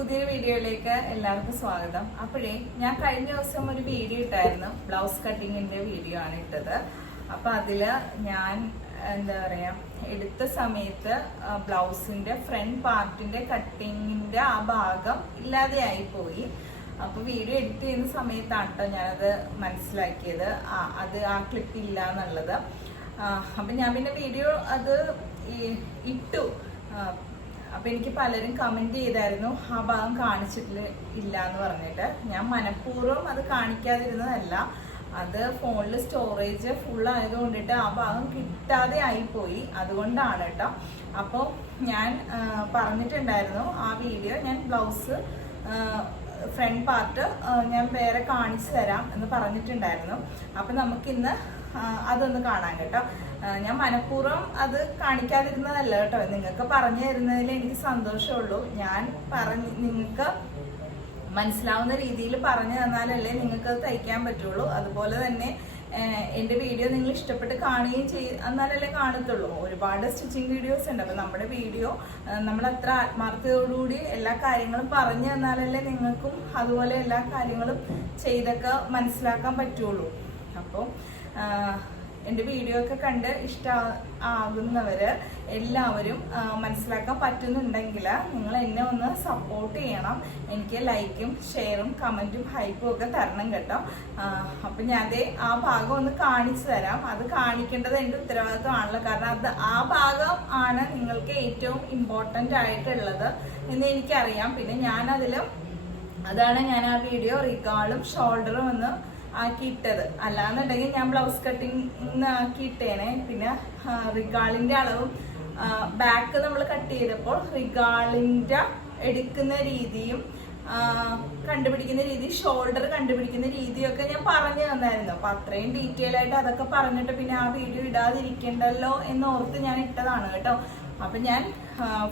പുതിയൊരു വീഡിയോയിലേക്ക് എല്ലാവർക്കും സ്വാഗതം. അപ്പോഴേ ഞാൻ കഴിഞ്ഞ ദിവസം ഒരു വീഡിയോ ഇട്ടായിരുന്നു, ബ്ലൗസ് കട്ടിങ്ങിന്റെ വീഡിയോ ആണ് ഇട്ടത്. അപ്പൊ അതില് ഞാൻ എന്താ പറയാ എടുത്ത സമയത്ത് ബ്ലൗസിന്റെ ഫ്രണ്ട് പാർട്ടിന്റെ കട്ടിങ്ങിന്റെ ആ ഭാഗം ഇല്ലാതെയായി പോയി. അപ്പൊ വീഡിയോ എഡിറ്റ് ചെയ്യുന്ന സമയത്താണ് കേട്ടോ ഞാനത് മനസ്സിലാക്കിയത്, അത് ആ ക്ലിപ്പ് ഇല്ല എന്നുള്ളത്. അപ്പൊ ഞാൻ പിന്നെ വീഡിയോ അത് ഇട്ടു. അപ്പൊ എനിക്ക് പലരും കമന്റ് ചെയ്തായിരുന്നു ആ ഭാഗം കാണിച്ചിട്ടില്ല എന്ന് പറഞ്ഞിട്ട്. ഞാൻ മനഃപൂർവ്വം അത് കാണിക്കാതിരുന്നതല്ല, അത് ഫോണിൽ സ്റ്റോറേജ് ഫുൾ ആയതുകൊണ്ടിട്ട് ആ ഭാഗം കിട്ടാതെ ആയിപ്പോയി, അതുകൊണ്ടാണ് കേട്ടോ. അപ്പോൾ ഞാൻ പറഞ്ഞിട്ടുണ്ടായിരുന്നു ആ വീഡിയോ ഞാൻ ബ്ലൗസ് ഫ്രണ്ട് പാർട്ട് ഞാൻ വേറെ കാണിച്ചു തരാം എന്ന് പറഞ്ഞിട്ടുണ്ടായിരുന്നു. അപ്പൊ നമുക്കിന്ന് അതൊന്ന് കാണാൻ കേട്ടോ. ഞാൻ മനഃപൂർവ്വം അത് കാണിക്കാതിരുന്നതല്ല കേട്ടോ, നിങ്ങൾക്ക് പറഞ്ഞു തരുന്നതിൽ എനിക്ക് സന്തോഷമുള്ളൂ. ഞാൻ നിങ്ങൾക്ക് മനസ്സിലാവുന്ന രീതിയിൽ പറഞ്ഞു തന്നാലല്ലേ നിങ്ങൾക്ക് അത് തയ്ക്കാൻ പറ്റുള്ളൂ. അതുപോലെ തന്നെ എൻ്റെ വീഡിയോ നിങ്ങൾ ഇഷ്ടപ്പെട്ട് കാണുകയും എന്നാലല്ലേ കാണത്തുള്ളൂ. ഒരുപാട് സ്റ്റിച്ചിങ് വീഡിയോസ് ഉണ്ട്. അപ്പം നമ്മുടെ വീഡിയോ നമ്മൾ അത്ര ആത്മാർത്ഥതയോടുകൂടി എല്ലാ കാര്യങ്ങളും പറഞ്ഞു തന്നാലല്ലേ നിങ്ങൾക്കും അതുപോലെ എല്ലാ കാര്യങ്ങളും ചെയ്തൊക്കെ മനസ്സിലാക്കാൻ പറ്റുള്ളൂ. അപ്പോൾ എൻ്റെ വീഡിയോ ഒക്കെ കണ്ട് ഇഷ്ടമാകുന്നവര് എല്ലാവരും മനസ്സിലാക്കാൻ പറ്റുന്നുണ്ടെങ്കിൽ നിങ്ങൾ എന്നെ ഒന്ന് സപ്പോർട്ട് ചെയ്യണം. എനിക്ക് ലൈക്കും ഷെയറും കമൻറ്റും ഹൈപ്പും ഒക്കെ തരണം കേട്ടോ. അപ്പം ഞാൻ ആ ഭാഗം ഒന്ന് കാണിച്ചു തരാം. അത് കാണിക്കേണ്ടത് എൻ്റെ ഉത്തരവാദിത്വമാണല്ലോ, കാരണം അത് ആ ഭാഗം ആണ് നിങ്ങൾക്ക് ഏറ്റവും ഇമ്പോർട്ടൻ്റ് ആയിട്ടുള്ളത് എന്ന് എനിക്കറിയാം. പിന്നെ അതാണ് ഞാൻ ആ വീഡിയോ റിഗാളും ഷോൾഡറും ഒന്ന് ആക്കിയിട്ടത്. അല്ലാന്നുണ്ടെങ്കിൽ ഞാൻ ബ്ലൗസ് കട്ടിങ് ആക്കിയിട്ടേനെ. പിന്നെ റിഗാളിന്റെ അളവും ബാക്ക് നമ്മൾ കട്ട് ചെയ്തപ്പോൾ റിഗാളിന്റെ എടുക്കുന്ന രീതിയും കണ്ടുപിടിക്കുന്ന രീതി, ഷോൾഡർ കണ്ടുപിടിക്കുന്ന രീതിയൊക്കെ ഞാൻ പറഞ്ഞു തന്നായിരുന്നു. അപ്പൊ അത്രയും ഡീറ്റെയിൽ ആയിട്ട് അതൊക്കെ പറഞ്ഞിട്ട് പിന്നെ ആ വീഡിയോ ഇടാതിരിക്കണ്ടല്ലോ എന്ന് ഓർത്ത് ഞാൻ ഇട്ടതാണ് കേട്ടോ. അപ്പൊ ഞാൻ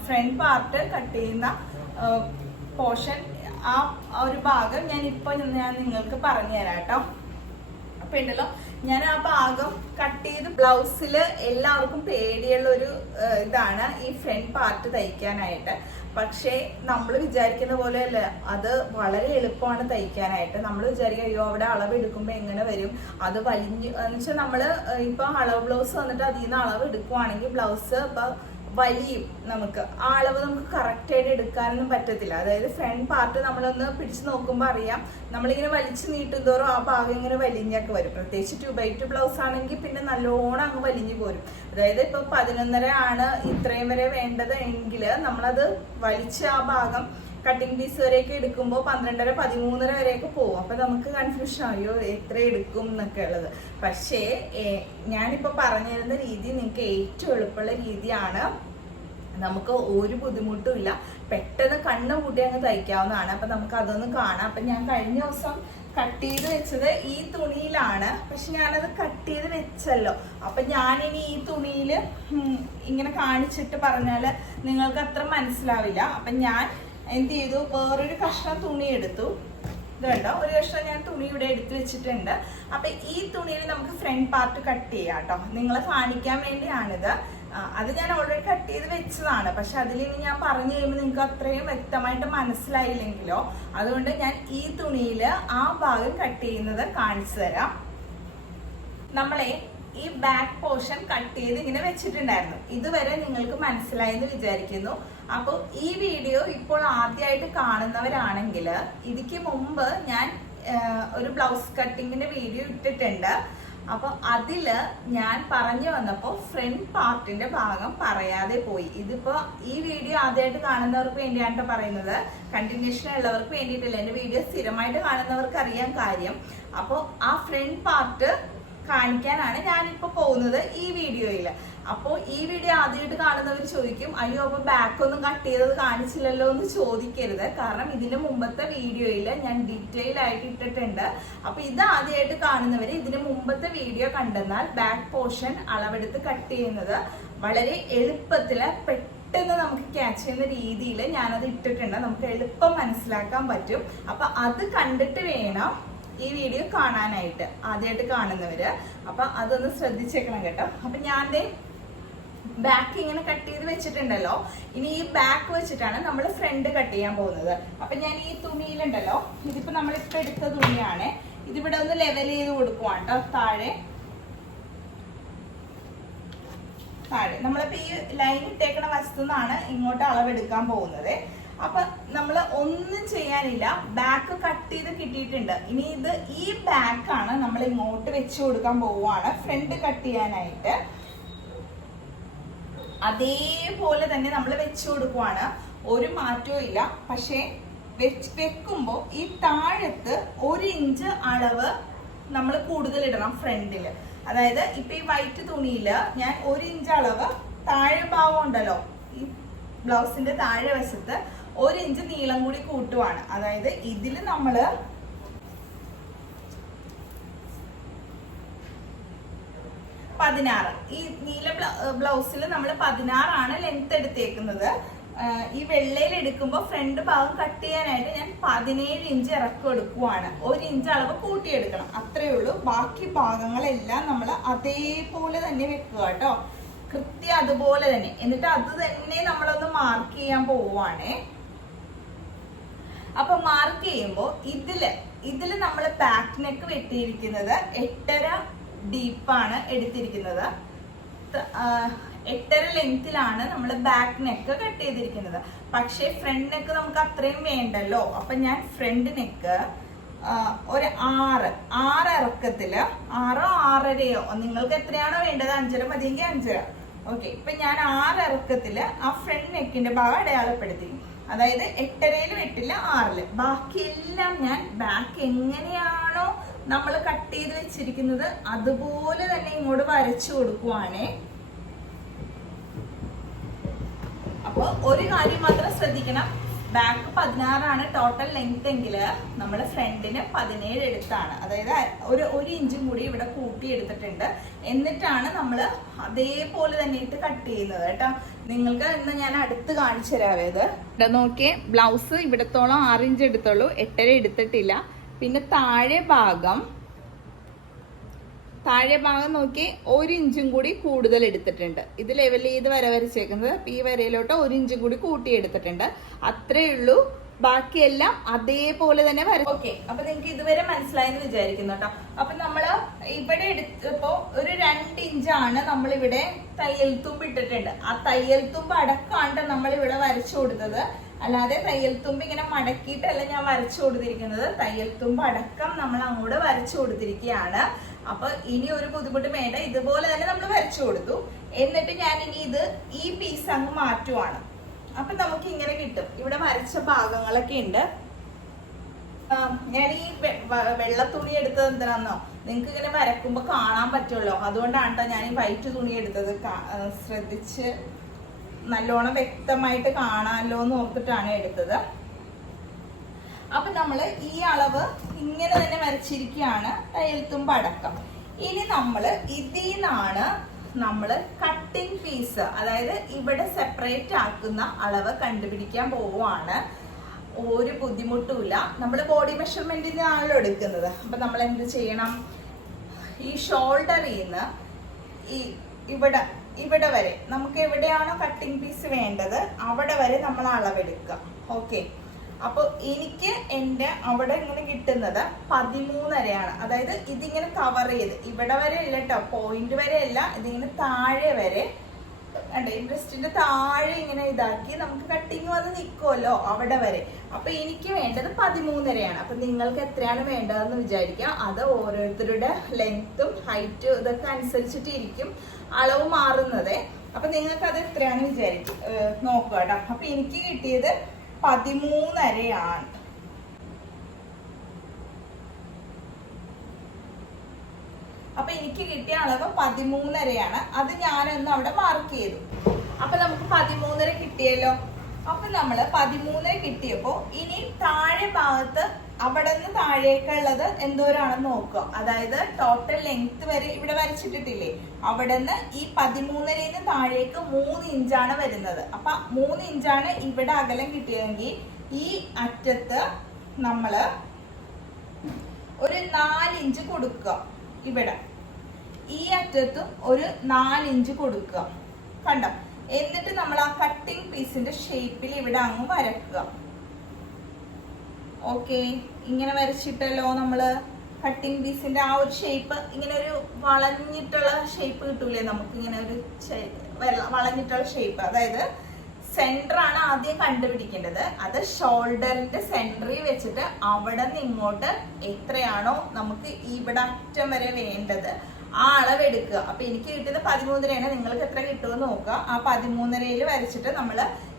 ഫ്രണ്ട് പാർട്ട് കട്ട് ചെയ്യുന്ന പോർഷൻ ആ ഒരു ഭാഗം ഞാൻ നിങ്ങൾക്ക് പറഞ്ഞു തരാം കേട്ടോ. അപ്പൊ ഉണ്ടല്ലോ, ഞാൻ ആ ഭാഗം കട്ട് ചെയ്ത് ബ്ലൗസില് എല്ലാവർക്കും പേടിയുള്ള ഒരു ഇതാണ് ഈ ഫ്രണ്ട് പാർട്ട് തയ്ക്കാനായിട്ട്. പക്ഷേ നമ്മൾ വിചാരിക്കുന്ന പോലെ അല്ല, അത് വളരെ എളുപ്പമാണ് തയ്ക്കാനായിട്ട്. നമ്മൾ വിചാരിക്കുക അയ്യോ അവിടെ അളവ് എടുക്കുമ്പോൾ എങ്ങനെ വരും, അത് വലിഞ്ഞ് എന്ന് വെച്ചാൽ നമ്മള് ഇപ്പൊ അളവ് ബ്ലൗസ് വന്നിട്ട് അതിൽ നിന്ന് അളവ് എടുക്കുവാണെങ്കിൽ ബ്ലൗസ് ഇപ്പൊ വലിയും. നമുക്ക് ആ അളവ് നമുക്ക് കറക്റ്റ് ആയിട്ട് എടുക്കാനൊന്നും പറ്റത്തില്ല. അതായത് ഫ്രണ്ട് പാർട്ട് നമ്മളൊന്ന് പിടിച്ചു നോക്കുമ്പോൾ അറിയാം, നമ്മളിങ്ങനെ വലിച്ചു നീട്ടുന്തോറും ആ ഭാഗം ഇങ്ങനെ വലിഞ്ഞൊക്കെ വരും. പ്രത്യേകിച്ച് 2x2 ബ്ലൗസ് ആണെങ്കിൽ പിന്നെ നല്ലോണം അങ്ങ് വലിഞ്ഞു പോരും. അതായത് ഇപ്പൊ 11.5 ആണ് ഇത്രയും വരെ വേണ്ടത് എങ്കിൽ നമ്മളത് വലിച്ച് ആ ഭാഗം കട്ടിങ് പീസ് വരെയൊക്കെ എടുക്കുമ്പോൾ 12.5 13.5 വരെയൊക്കെ പോകും. അപ്പൊ നമുക്ക് കൺഫ്യൂഷൻ ആയോ എത്ര എടുക്കും എന്നൊക്കെ ഉള്ളത്. പക്ഷേ ഞാനിപ്പോ പറഞ്ഞു തരുന്ന രീതി നിങ്ങൾക്ക് ഏറ്റവും എളുപ്പമുള്ള രീതിയാണ്. നമുക്ക് ഒരു ബുദ്ധിമുട്ടും ഇല്ല, പെട്ടെന്ന് കണ്ണ് കൂട്ടി അങ്ങ് തയ്ക്കാവുന്നതാണ്. അപ്പൊ നമുക്ക് അതൊന്ന് കാണാം. അപ്പൊ ഞാൻ കഴിഞ്ഞ ദിവസം കട്ട് ചെയ്ത് വെച്ചത് ഈ തുണിയിലാണ്, പക്ഷെ ഞാനത് കട്ട് ചെയ്ത് വെച്ചല്ലോ. അപ്പൊ ഞാനിനി ഈ തുണിയിൽ ഇങ്ങനെ കാണിച്ചിട്ട് പറഞ്ഞാല് നിങ്ങൾക്ക് അത്ര മനസ്സിലാവില്ല. അപ്പൊ ഞാൻ എന്ത് ചെയ്തു, വേറൊരു കഷ്ണം തുണി എടുത്തു. ഇത് കണ്ടോ, ഒരു കഷ്ണം ഞാൻ തുണി ഇവിടെ എടുത്തു വെച്ചിട്ടുണ്ട്. അപ്പൊ ഈ തുണിയിൽ നമുക്ക് ഫ്രണ്ട് പാർട്ട് കട്ട് ചെയ്യാം കേട്ടോ. നിങ്ങളെ കാണിക്കാൻ വേണ്ടിയാണിത്. അത് ഞാൻ ഓൾറെഡി കട്ട് ചെയ്ത് വെച്ചതാണ്. പക്ഷെ അതിലിനി ഞാൻ പറഞ്ഞു കഴിയുമ്പോൾ നിങ്ങൾക്ക് അത്രയും വ്യക്തമായിട്ട് മനസ്സിലായില്ലെങ്കിലോ, അതുകൊണ്ട് ഞാൻ ഈ തുണിയിൽ ആ ഭാഗം കട്ട് ചെയ്യുന്നത് കാണിച്ചു തരാം. നമ്മളെ ഈ ബാക്ക് പോർഷൻ കട്ട് ചെയ്ത് ഇങ്ങനെ വെച്ചിട്ടുണ്ടായിരുന്നു. ഇതുവരെ നിങ്ങൾക്ക് മനസ്സിലായെന്ന് വിചാരിക്കുന്നു. അപ്പോൾ ഈ വീഡിയോ ഇപ്പോൾ ആദ്യമായിട്ട് കാണുന്നവരാണെങ്കിൽ ഇതിക്ക് മുമ്പ് ഞാൻ ഒരു ബ്ലൗസ് കട്ടിങ്ങിന്റെ വീഡിയോ ഇട്ടിട്ടുണ്ട്. അപ്പൊ അതില് ഞാൻ പറഞ്ഞു വന്നപ്പോൾ ഫ്രണ്ട് പാർട്ടിന്റെ ഭാഗം പറയാതെ പോയി. ഇതിപ്പോ ഈ വീഡിയോ ആദ്യമായിട്ട് കാണുന്നവർക്ക് വേണ്ടിയാണ് പറയുന്നത്, കണ്ടിന്യൂഷൻ ഉള്ളവർക്ക് വേണ്ടിയിട്ടില്ല. എന്റെ വീഡിയോ സ്ഥിരമായിട്ട് കാണുന്നവർക്ക് അറിയാൻ കാര്യം. അപ്പോൾ ആ ഫ്രണ്ട് പാർട്ട് കാണിക്കാനാണ് ഞാനിപ്പോ പോകുന്നത് ഈ വീഡിയോയില്. അപ്പോൾ ഈ വീഡിയോ ആദ്യമായിട്ട് കാണുന്നവർ ചോദിക്കും, അയ്യോ അപ്പൊ ബാക്ക് ഒന്നും കട്ട് ചെയ്തത് കാണിച്ചില്ലല്ലോ എന്ന് ചോദിക്കരുത്. കാരണം ഇതിന്റെ മുമ്പത്തെ വീഡിയോയിൽ ഞാൻ ഡീറ്റെയിൽ ആയിട്ട് ഇട്ടിട്ടുണ്ട്. അപ്പൊ ഇത് ആദ്യമായിട്ട് കാണുന്നവര് ഇതിന്റെ മുമ്പത്തെ വീഡിയോ കണ്ടെന്നാൽ ബാക്ക് പോർഷൻ അളവെടുത്ത് കട്ട് ചെയ്യുന്നത് വളരെ എളുപ്പത്തില് പെട്ടെന്ന് നമുക്ക് ക്യാച്ച് ചെയ്യുന്ന രീതിയിൽ ഞാനത് ഇട്ടിട്ടുണ്ട്. നമുക്ക് എളുപ്പം മനസ്സിലാക്കാൻ പറ്റും. അപ്പൊ അത് കണ്ടിട്ട് വേണം ഈ വീഡിയോ കാണാനായിട്ട്, ആദ്യമായിട്ട് കാണുന്നവര്. അപ്പൊ അതൊന്ന് ശ്രദ്ധിച്ചേക്കണം കേട്ടോ. അപ്പൊ ഞാൻ ബാക്ക് ഇങ്ങനെ കട്ട് ചെയ്ത് വെച്ചിട്ടുണ്ടല്ലോ. ഇനി ഈ ബാക്ക് വെച്ചിട്ടാണ് നമ്മൾ ഫ്രണ്ട് കട്ട് ചെയ്യാൻ പോകുന്നത്. അപ്പൊ ഞാൻ ഈ തുണിയിലുണ്ടല്ലോ, ഇതിപ്പോ നമ്മളിപ്പോ എടുത്ത തുണിയാണ്, ഇതിവിടെ ഒന്ന് ലെവൽ ചെയ്ത് കൊടുക്കുവാണ് കേട്ടോ. താഴെ നമ്മളിപ്പോ ഈ ലൈൻ ഇട്ടേക്കണ വസ്തുന്നാണ് ഇങ്ങോട്ട് അളവെടുക്കാൻ പോകുന്നത്. അപ്പൊ നമ്മൾ ഒന്നും ചെയ്യാനില്ല, ബാക്ക് കട്ട് ചെയ്ത് കിട്ടിയിട്ടുണ്ട്. ഇനി ഈ ബാക്കാണ് നമ്മൾ ഇങ്ങോട്ട് വെച്ച് കൊടുക്കാൻ പോവുകയാണ് ഫ്രണ്ട് കട്ട് ചെയ്യാനായിട്ട്. അതേപോലെ തന്നെ നമ്മൾ വെച്ച് കൊടുക്കുവാണ്, ഒരു മാറ്റവും ഇല്ല. പക്ഷേ വെക്കുമ്പോ ഈ താഴത്ത് 1 ഇഞ്ച് അളവ് നമ്മൾ കൂടുതൽ ഇടണം ഫ്രണ്ടില്. അതായത് ഇപ്പൊ ഈ വൈറ്റ് തുണിയില് ഞാൻ 1 ഇഞ്ച് അളവ് താഴെ ഭാഗം ഉണ്ടല്ലോ, ഈ ബ്ലൗസിന്റെ താഴെ വശത്ത് 1 ഇഞ്ച് നീളം കൂടി കൂട്ടുവാണ്. അതായത് ഇതില് നമ്മള് 16, ഈ നീല ബ്ലൗസിൽ നമ്മൾ 16 ലെങ്ത് എടുത്തേക്കുന്നത്. ഈ വെള്ളയിൽ എടുക്കുമ്പോൾ ഫ്രണ്ട് ഭാഗം കട്ട് ചെയ്യാനായിട്ട് ഞാൻ 17 ഇഞ്ച് ഇറക്കം എടുക്കുവാണ്. 1 ഇഞ്ച് അളവ് കൂട്ടിയെടുക്കണം, അത്രയേ ഉള്ളൂ. ബാക്കി ഭാഗങ്ങളെല്ലാം നമ്മൾ അതേപോലെ തന്നെ വെക്കുക കേട്ടോ, കൃത്യം അതുപോലെ തന്നെ. എന്നിട്ട് അത് തന്നെ നമ്മളൊന്ന് മാർക്ക് ചെയ്യാൻ പോവുകയാണേ. അപ്പൊ മാർക്ക് ചെയ്യുമ്പോൾ ഇതില് നമ്മൾ ബാക്ക് നെക്ക് വെട്ടിയിരിക്കുന്നത് 8.5 ഡീപ്പാണ് എടുത്തിരിക്കുന്നത്. 8.5 ലെങ്തിലാണ് നമ്മൾ ബാക്ക് നെക്ക് കട്ട് ചെയ്തിരിക്കുന്നത്. പക്ഷെ ഫ്രണ്ട് നെക്ക് നമുക്ക് അത്രയും വേണ്ടല്ലോ. അപ്പൊ ഞാൻ ഫ്രണ്ട് നെക്ക് ഒരു 6 ഇറക്കത്തില്, 6 6.5 നിങ്ങൾക്ക് എത്രയാണോ വേണ്ടത്, 5.5 മതിയെങ്കിൽ 5.5. ഓക്കെ, ഇപ്പൊ ഞാൻ 6 ഇറക്കത്തില് ആ ഫ്രണ്ട് നെക്കിന്റെ ഭാഗം അടയാളപ്പെടുത്തി. അതായത് 8.5 വെട്ടില്ല, 6. ബാക്കിയെല്ലാം ഞാൻ ബാക്ക് എങ്ങനെയാണോ നമ്മൾ കട്ട് ചെയ്ത് വെച്ചിരിക്കുന്നത് അതുപോലെ തന്നെ ഇങ്ങോട്ട് വരച്ചു കൊടുക്കുവാണേ. അപ്പൊ ഒരു കാര്യം മാത്രം ശ്രദ്ധിക്കണം, ബാക്ക് 16 ടോട്ടൽ ലെങ്ത് എങ്കില് നമ്മൾ ഫ്രണ്ടിന് 17 എടുത്താണ്. അതായത് ഒരു ഇഞ്ചും കൂടി ഇവിടെ കൂട്ടി എടുത്തിട്ടുണ്ട്. എന്നിട്ടാണ് നമ്മൾ അതേപോലെ തന്നെ ഇട്ട് കട്ട് ചെയ്യുന്നത് കേട്ടോ. നിങ്ങൾക്ക് ഇന്ന് ഞാൻ അടുത്ത് കാണിച്ചു തരാവേത്. ഇവിടെ നോക്കിയേ, ബ്ലൗസ് ഇവിടത്തോളം 6 ഇഞ്ച് എടുത്തുള്ളൂ, 8.5 എടുത്തിട്ടില്ല. പിന്നെ താഴെ ഭാഗം നോക്കി 1 ഇഞ്ചും കൂടി കൂടുതൽ എടുത്തിട്ടുണ്ട്. ഇത് ലെവൽ ചെയ്ത് വര വരച്ചേക്കുന്നത്. ഈ വരയിലോട്ട് 1 ഇഞ്ചും കൂടി കൂട്ടി എടുത്തിട്ടുണ്ട്. അത്രേ ഉള്ളൂ. ബാക്കിയെല്ലാം അതേപോലെ തന്നെ വര. ഓക്കെ, അപ്പൊ നിങ്ങൾക്ക് ഇതുവരെ മനസ്സിലായെന്ന് വിചാരിക്കുന്നു കേട്ടോ. അപ്പൊ നമ്മള് ഇവിടെ എടുത്തപ്പോ ഒരു 2 ഇഞ്ചാണ് നമ്മൾ ഇവിടെ തയ്യൽ തുമ്പ് ഇട്ടിട്ടുണ്ട്. ആ തയ്യൽ തുമ്പ് അടക്കാണ്ട് നമ്മൾ ഇവിടെ വരച്ചു കൊടുത്തത്. അല്ലാതെ തയ്യൽ തുമ്പ് ഇങ്ങനെ മടക്കിയിട്ടല്ല ഞാൻ വരച്ചു കൊടുത്തിരിക്കുന്നത്. തയ്യൽ തുമ്പ് അടക്കം നമ്മൾ അങ്ങോട്ട് വരച്ചു കൊടുത്തിരിക്കുകയാണ്. അപ്പൊ ഇനി ഒരു ബുദ്ധിമുട്ട് വേണ്ട, ഇതുപോലെ തന്നെ നമ്മൾ വരച്ചു കൊടുത്തു. എന്നിട്ട് ഞാൻ ഇനി ഈ പീസ് അങ്ങ് മാറ്റുവാണ്. അപ്പൊ നമുക്ക് ഇങ്ങനെ കിട്ടും. ഇവിടെ വരച്ച ഭാഗങ്ങളൊക്കെ ഉണ്ട്. ഞാൻ ഈ വെള്ള തുണി എടുത്തത് എന്തിനാന്നോ, നിങ്ങൾക്ക് ഇങ്ങനെ വരക്കുമ്പോ കാണാൻ പറ്റുമല്ലോ, അതുകൊണ്ടാണ് ഞാൻ ഈ വൈറ്റ് തുണി എടുത്തത്. ശ്രദ്ധിച്ച് നല്ലോണം വ്യക്തമായിട്ട് കാണാമല്ലോ എന്ന് ഓർത്തിട്ടാണ് എടുത്തത്. അപ്പൊ നമ്മള് ഈ അളവ് ഇങ്ങനെ തന്നെ വരച്ചിരിക്കുകയാണ്, തയ്യൽ തുമ്പ് അടക്കം. ഇനി നമ്മള് ഇതിന്നാണ് നമ്മള് കട്ടിംഗ് പീസ്, അതായത് ഇവിടെ സെപ്പറേറ്റ് ആക്കുന്ന അളവ് കണ്ടുപിടിക്കാൻ പോവുകയാണ്. ഒരു ബുദ്ധിമുട്ടുമില്ല. നമ്മൾ ബോഡി മെഷർമെന്റിനാണല്ലോ എടുക്കുന്നത്. അപ്പൊ നമ്മൾ എന്ത് ചെയ്യണം, ഈ ഷോൾഡറിൽ നിന്ന് ഇവിടെ വരെ നമുക്ക് എവിടെയാണോ കട്ടിംഗ് പീസ് വേണ്ടത് അവിടെ വരെ നമ്മൾ അളവെടുക്കുക. ഓക്കെ, അപ്പൊ എനിക്ക് അവിടെ ഇങ്ങനെ കിട്ടുന്നത് 13.5. അതായത് ഇതിങ്ങനെ കവർ ചെയ്ത് ഇവിടെ വരെ അല്ല കേട്ടോ, പോയിന്റ് വരെ അല്ല, ഇതിങ്ങനെ താഴെ വരെ ഈ ബ്രസ്റ്റിന്റെ താഴെ ഇങ്ങനെ ഇതാക്കി നമുക്ക് കട്ടിങ് വന്ന് നിൽക്കുമല്ലോ അവിടെ വരെ. അപ്പൊ എനിക്ക് വേണ്ടത് 13.5. അപ്പൊ നിങ്ങൾക്ക് എത്രയാണ് വേണ്ടതെന്ന് വിചാരിക്കുക. അത് ഓരോരുത്തരുടെ ലെങ്ത്തും ഹൈറ്റും ഇതൊക്കെ അനുസരിച്ചിട്ട് ഇരിക്കും അളവ് മാറുന്നത്. അപ്പൊ നിങ്ങൾക്ക് അത് എത്രയാണ് നോക്കുക കേട്ടോ. അപ്പൊ എനിക്ക് കിട്ടിയത് 13.5. അപ്പൊ എനിക്ക് കിട്ടിയ അളവ് 13.5. അത് ഞാനൊന്ന് അവിടെ മാർക്ക് ചെയ്തു. അപ്പൊ നമുക്ക് 13.5 കിട്ടിയല്ലോ. അപ്പൊ നമ്മള് 13.5 കിട്ടിയപ്പോ ഇനി താഴെ ഭാഗത്ത് അവിടെ നിന്ന് താഴേക്കുള്ളത് എന്തോരാണെന്ന് നോക്കുക. അതായത് ടോട്ടൽ ലെങ്ത് വരെ ഇവിടെ വരച്ചിട്ടിട്ടില്ലേ, അവിടെ നിന്ന് ഈ 13.5 താഴേക്ക് 3 ഇഞ്ചാണ് വരുന്നത്. അപ്പൊ 3 ഇഞ്ചാണ് ഇവിടെ അകലം കിട്ടിയതെങ്കിൽ ഈ അറ്റത്ത് നമ്മള് ഒരു 4 ഇഞ്ച് കൊടുക്കുക. ഇവിടെ ഈ അറ്റത്തും ഒരു 4 ഇഞ്ച് കൊടുക്കുക. കണ്ടോ? എന്നിട്ട് നമ്മൾ ആ കട്ടിംഗ് പീസിന്റെ ഷേപ്പിൽ ഇവിടെ അങ്ങ് വരക്കുക. ഓക്കെ, ഇങ്ങനെ വരച്ചിട്ടല്ലോ നമ്മള് കട്ടിംഗ് പീസിന്റെ ആ ഒരു ഷേപ്പ്, ഇങ്ങനെ ഒരു വളഞ്ഞിട്ടുള്ള ഷേപ്പ് കിട്ടൂലേ നമുക്ക്, ഇങ്ങനെ ഒരു വളഞ്ഞിട്ടുള്ള ഷേപ്പ്. അതായത് സെന്റർ ആണ് ആദ്യം കണ്ടുപിടിക്കേണ്ടത്. അത് ഷോൾഡറിന്റെ സെന്ററിൽ വെച്ചിട്ട് അവിടെ നിന്ന് ഇങ്ങോട്ട് എത്രയാണോ നമുക്ക് ഇവിടെ അറ്റം വരെ വേണ്ടത് ആ അളവ് എടുക്കുക. അപ്പൊ എനിക്ക് കിട്ടുന്നത് 13.5 നിങ്ങൾക്ക് എത്ര കിട്ടുമെന്ന് നോക്കുക. ആ 13.5 വരച്ചിട്ട് നമ്മൾ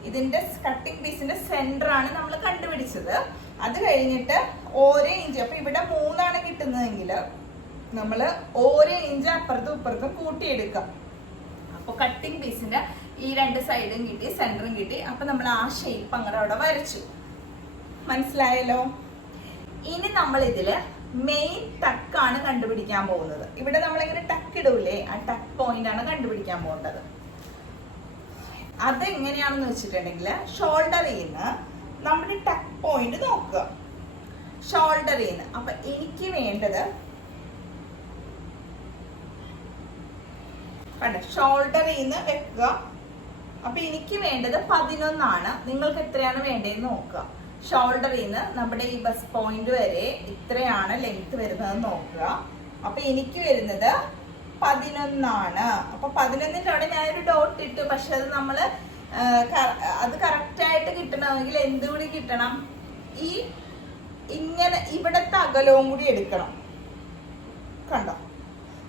ഇതിന്റെ കട്ടിംഗ് പീസിന്റെ സെന്റർ ആണ് നമ്മൾ കണ്ടുപിടിച്ചത്. അത് കഴിഞ്ഞിട്ട് ഓരോ ഇഞ്ച്, അപ്പൊ ഇവിടെ 3 കിട്ടുന്നതെങ്കിൽ നമ്മൾ ഓരോ ഇഞ്ച് അപ്പുറത്തും ഇപ്പുറത്തും കൂട്ടിയെടുക്കാം. അപ്പൊ കട്ടിംഗ് പീസിന്റെ ഈ 2 സൈഡും കിട്ടി, സെന്ററും കിട്ടി. അപ്പൊ നമ്മൾ ആ ഷേപ്പ് അങ്ങനെ അവിടെ വരച്ചു. മനസ്സിലായല്ലോ? ഇനി നമ്മൾ ഇതില് മെയിൻ ടക്കാണ് കണ്ടുപിടിക്കാൻ പോകുന്നത്. ഇവിടെ നമ്മളിങ്ങനെ ടക്ക് ഇടൂലേ, ആ ടക്ക് പോയിന്റ് ആണ് കണ്ടുപിടിക്കാൻ പോകുന്നത്. അതെങ്ങനെയാണെന്ന് വെച്ചിട്ടുണ്ടെങ്കിൽ ഷോൾഡറിൽ നിന്ന് നമ്മുടെ ടക്ക് പോയിന്റ് നോക്കുക. ഷോൾഡറിൽ നിന്ന് അപ്പൊ എനിക്ക് വേണ്ടത് ഷോൾഡറിൽ നിന്ന് വെക്കുക. അപ്പൊ എനിക്ക് വേണ്ടത് 11. നിങ്ങൾക്ക് എത്രയാണ് വേണ്ടതെന്ന് നോക്കുക. ഷോൾഡറിൽ നിന്ന് നമ്മുടെ ഈ ബസ് പോയിന്റ് വരെ ഇത്രയാണ് ലെങ്ത് വരുന്നത് നോക്കുക. അപ്പൊ എനിക്ക് വരുന്നത് 11. അപ്പൊ 11ന്റെ അവിടെ ഞാനൊരു ഡോട്ട് ഇട്ടു. പക്ഷെ അത് നമ്മള് അത് കറക്റ്റ് ആയിട്ട് കിട്ടണമെങ്കിൽ എന്തുകൂടി കിട്ടണം, ഈ ഇങ്ങനെ ഇവിടത്തെ അകലവും കൂടി എടുക്കണം. കണ്ടോ?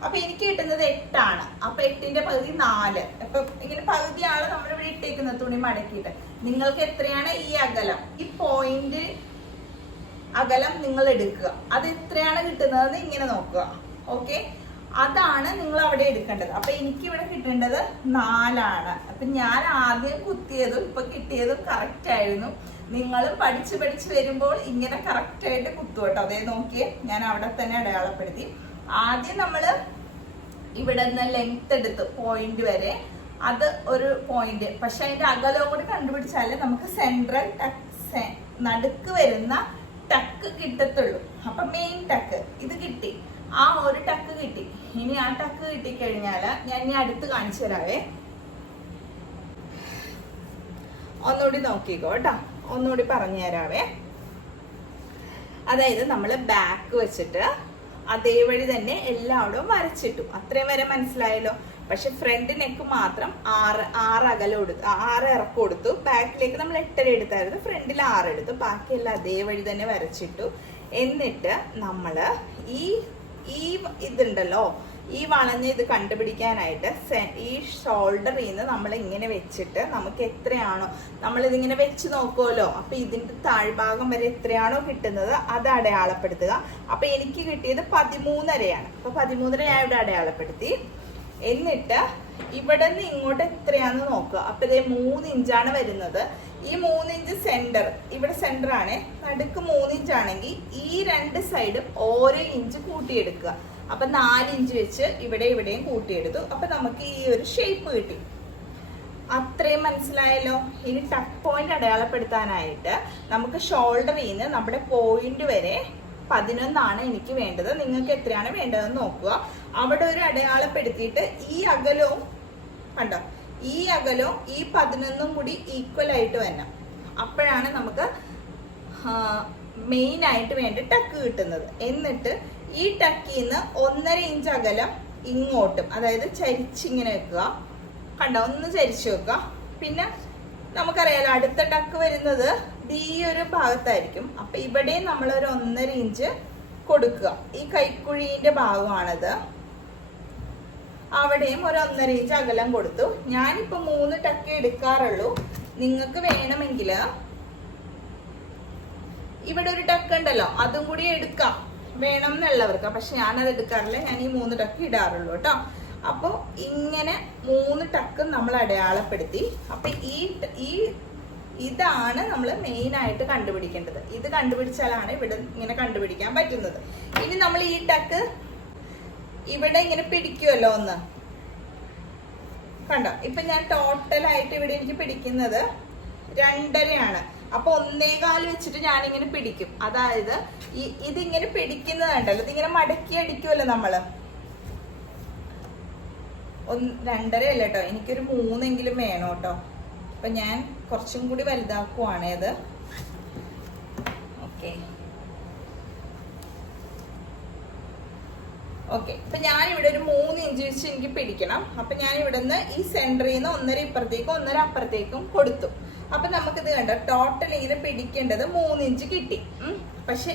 അപ്പൊ എനിക്ക് കിട്ടുന്നത് 8. അപ്പൊ 8ന്റെ പകുതി 4. അപ്പൊ ഇങ്ങനെ പകുതിയാണ് നമ്മളിവിടെ ഇട്ടേക്കുന്നത് തുണി മടക്കിയിട്ട്. നിങ്ങൾക്ക് എത്രയാണ് ഈ അകലം, ഈ പോയിന്റ് അകലം നിങ്ങൾ എടുക്കുക. അത് എത്രയാണ് കിട്ടുന്നതെന്ന് ഇങ്ങനെ നോക്കുക. ഓക്കെ, അതാണ് നിങ്ങൾ അവിടെ എടുക്കേണ്ടത്. അപ്പൊ എനിക്ക് ഇവിടെ കിട്ടേണ്ടത് 4. അപ്പൊ ഞാൻ ആദ്യം കുത്തിയതും ഇപ്പൊ കിട്ടിയതും കറക്റ്റ് ആയിരുന്നു. നിങ്ങളും പഠിച്ച് വരുമ്പോൾ ഇങ്ങനെ കറക്റ്റ് ആയിട്ട് കുത്തു കേട്ടോ. അതേ നോക്കിയേ, ഞാൻ അവിടെ തന്നെ അടയാളപ്പെടുത്തി. ആദ്യം നമ്മള് ഇവിടെ നിന്ന് ലെങ്ത് എടുത്ത് പോയിന്റ് വരെ, അത് ഒരു പോയിന്റ്. പക്ഷെ അതിന്റെ അകലവും കൂടി കണ്ടുപിടിച്ചാലേ നമുക്ക് സെൻട്രൽ ടക്ക് നടുക്ക് വരുന്ന ടക്ക് കിട്ടത്തുള്ളൂ. അപ്പൊ മെയിൻ ടക്ക് ഇത് കിട്ടി, ആ ഒരു ടക്ക് കിട്ടി. ഇനി ആ ടക്ക് കിട്ടിക്കഴിഞ്ഞാല് ഞാൻ ഇനി അടുത്ത് കാണിച്ചു തരാവേ. ഒന്നുകൂടി നോക്കിക്കോ കേട്ടോ, ഒന്നുകൂടി പറഞ്ഞു തരാവേ. അതായത് നമ്മള് ബാക്ക് വെച്ചിട്ട് അതേ വഴി തന്നെ എല്ലായിടവും വരച്ചിട്ടു. അത്രയും വരെ മനസ്സിലായല്ലോ. പക്ഷെ ഫ്രണ്ട് നെക്ക് മാത്രം 6 അകലം കൊടുത്തു, 6 ഇറക്കം കൊടുത്തു. ബാക്കിലേക്ക് നമ്മൾ 8.5 എടുത്തായിരുന്നു, ഫ്രണ്ടിൽ 6 എടുത്തു. ബാക്കിയെല്ലാം അതേ വഴി തന്നെ വരച്ചിട്ടു. എന്നിട്ട് നമ്മള് ഈ ഇതുണ്ടല്ലോ, ഈ വളഞ്ഞ ഇത് കണ്ടുപിടിക്കാനായിട്ട് ഈ ഷോൾഡറിൽ നിന്ന് നമ്മൾ ഇങ്ങനെ വെച്ചിട്ട് നമുക്ക് എത്രയാണോ നമ്മളിതിങ്ങനെ വെച്ച് നോക്കുമല്ലോ. അപ്പൊ ഇതിന്റെ താഴ്ഭാഗം വരെ എത്രയാണോ കിട്ടുന്നത് അത് അടയാളപ്പെടുത്തുക. അപ്പൊ എനിക്ക് കിട്ടിയത് 13.5. അപ്പൊ 13.5 ഞാൻ ഇവിടെ അടയാളപ്പെടുത്തി. എന്നിട്ട് ഇവിടെ നിന്ന് ഇങ്ങോട്ട് എത്രയാന്ന് നോക്കുക. അപ്പൊ ഇതേ 3 ഇഞ്ചാണ് വരുന്നത്. ഈ 3 ഇഞ്ച് സെന്റർ, ഇവിടെ സെന്റർ ആണ്. നടുക്ക് 3 ഇഞ്ചാണെങ്കിൽ ഈ 2 സൈഡും ഓരോ ഇഞ്ച് കൂട്ടിയെടുക്കുക. അപ്പൊ 4 ഇഞ്ച് വെച്ച് ഇവിടെയും കൂട്ടിയെടുത്തു. അപ്പൊ നമുക്ക് ഈ ഒരു ഷേപ്പ് കിട്ടി. അത്രയും മനസ്സിലായല്ലോ. ഇനി ടക്ക് പോയിന്റ് അടയാളപ്പെടുത്താനായിട്ട് നമുക്ക് ഷോൾഡറിൽ നിന്ന് നമ്മുടെ പോയിന്റ് വരെ 11 എനിക്ക് വേണ്ടത്. നിങ്ങൾക്ക് എത്രയാണ് വേണ്ടതെന്ന് നോക്കുക. അവിടെ ഒരു അടയാളപ്പെടുത്തിയിട്ട് ഈ അകലവും കണ്ടോ, ഈ അകലവും ഈ 11 കൂടി ഈക്വൽ ആയിട്ട് വരണം. അപ്പോഴാണ് നമുക്ക് മെയിൻ ആയിട്ട് വേണ്ട ടക്ക് കിട്ടുന്നത്. എന്നിട്ട് ഈ ടക്കിൽ നിന്ന് 1.5 ഇഞ്ച് അകലം ഇങ്ങോട്ടും, അതായത് ചരിച്ചിങ്ങനെ വെക്കുക. കണ്ടോ, ഒന്ന് ചരിച്ചു വെക്കുക. പിന്നെ നമുക്കറിയാലോ അടുത്ത ടക്ക് വരുന്നത് ഈ ഒരു ഭാഗത്തായിരിക്കും. അപ്പൊ ഇവിടെയും നമ്മളൊരു 1.5 ഇഞ്ച് കൊടുക്കുക. ഈ കൈക്കുഴീന്റെ ഭാഗമാണത്. അവിടെയും ഒരു 1.5 ഇഞ്ച് അകലം കൊടുത്തു. ഞാനിപ്പോ 3 ടക്ക് എടുക്കാറുള്ളൂ. നിങ്ങൾക്ക് വേണമെങ്കിൽ ഇവിടെ ഒരു ടക്ക് ഉണ്ടല്ലോ, അതും കൂടി എടുക്കാം വേണം എന്നുള്ളവർക്ക്. പക്ഷെ ഞാനത് എടുക്കാറില്ല, ഞാൻ ഈ 3 ടക്ക് ഇടാറുള്ളൂ കേട്ടോ. അപ്പൊ ഇങ്ങനെ 3 ടക്ക് നമ്മൾ അടയാളപ്പെടുത്തി. അപ്പൊ ഇതാണ് നമ്മൾ മെയിൻ ആയിട്ട് കണ്ടുപിടിക്കേണ്ടത്. ഇത് കണ്ടുപിടിച്ചാലാണ് ഇവിടെ ഇങ്ങനെ കണ്ടുപിടിക്കാൻ പറ്റുന്നത്. ഇനി നമ്മൾ ഈ ടക്ക് ഇവിടെ ഇങ്ങനെ പിടിക്കുമല്ലോ ഒന്ന്, കണ്ടോ. ഇപ്പൊ ഞാൻ ടോട്ടലായിട്ട് ഇവിടെ എനിക്ക് പിടിക്കുന്നത് 2.5. അപ്പൊ 1.25 വെച്ചിട്ട് ഞാനിങ്ങനെ പിടിക്കും. അതായത് ഇതിങ്ങനെ പിടിക്കുന്നത് കണ്ടല്ലോ, ഇതിങ്ങനെ മടക്കി അടിക്കുമല്ലോ നമ്മള്. 2.5 അല്ല കേട്ടോ, എനിക്കൊരു 3 വേണം കേട്ടോ. അപ്പൊ ഞാൻ കുറച്ചും കൂടി വലുതാക്കുവാണ് അത്. Okay okay. അപ്പൊ ഞാൻ ഇവിടെ ഒരു 3 ഇഞ്ച് വെച്ച് എനിക്ക് പിടിക്കണം. അപ്പൊ ഞാൻ ഇവിടെ നിന്ന് ഈ സെന്ററിൽ നിന്ന് 1.5 ഇപ്പുറത്തേക്കും 1.5 അപ്പുറത്തേക്കും കൊടുത്തു. അപ്പൊ നമുക്കിത് കണ്ടോ, ടോട്ടൽ ഇങ്ങനെ പിടിക്കേണ്ടത് 3 ഇഞ്ച് കിട്ടി. പക്ഷെ